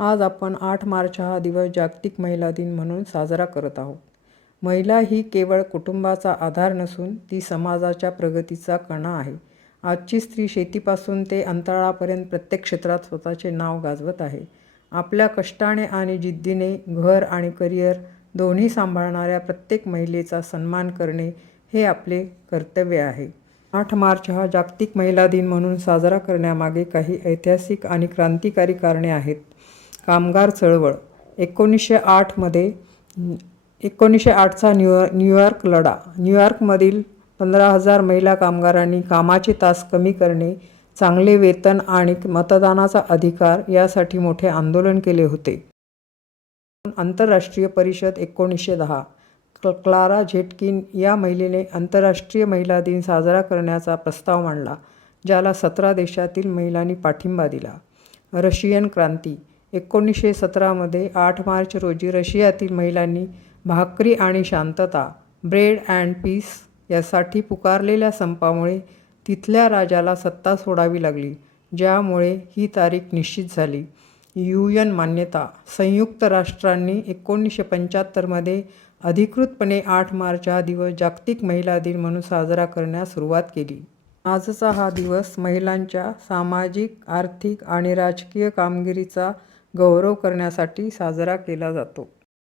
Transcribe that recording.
आज आपण 8 मार्च हा दिवस जागतिक महिला दिन म्हणून साजरा करत आहोत. महिला ही केवळ कुटुंबाचा आधार नसून ती समाजाच्या प्रगतीचा कणा आहे. आजची स्त्री शेतीपासून ते अंतराळापर्यंत प्रत्येक क्षेत्रात स्वतःचे नाव गाजवत आहे. आपल्या कष्टाने आणि जिद्दीने घर आणि करिअर दोन्ही सांभाळणाऱ्या प्रत्येक महिलेचा सन्मान करणे हे आपले कर्तव्य आहे. 8 मार्च हा जागतिक महिला दिन म्हणून साजरा करण्यामागे काही ऐतिहासिक आणि क्रांतिकारी कारणे आहेत. कामगार चळवळ 1908चा न्यूयॉर्क लढा. न्यूयॉर्कमधील 15,000 महिला कामगारांनी कामाचे तास कमी करणे, चांगले वेतन आणि मतदानाचा अधिकार यासाठी मोठे आंदोलन केले होते. आंतरराष्ट्रीय परिषद 1910. क्लारा झेटकिन या महिलेने आंतरराष्ट्रीय महिला दिन साजरा करण्याचा प्रस्ताव मांडला, ज्याला 17 देशातील महिलांनी पाठिंबा दिला. रशियन क्रांती 1917मध्ये 8 मार्च रोजी रशियातील महिलांनी भाकरी आणि शांतता ब्रेड अँड पीस यासाठी पुकारलेल्या संपामुळे तिथल्या राजाला सत्ता सोडावी लागली, ज्यामुळे ही तारीख निश्चित झाली. UN मान्यता संयुक्त राष्ट्रांनी 1975मध्ये अधिकृतपणे 8 मार्च हा दिवस जागतिक महिला दिन म्हणून साजरा करण्यास सुरुवात केली. आजचा हा दिवस महिलांच्या सामाजिक, आर्थिक आणि राजकीय कामगिरीचा गौरव करण्यासाठी साजरा केला जातो.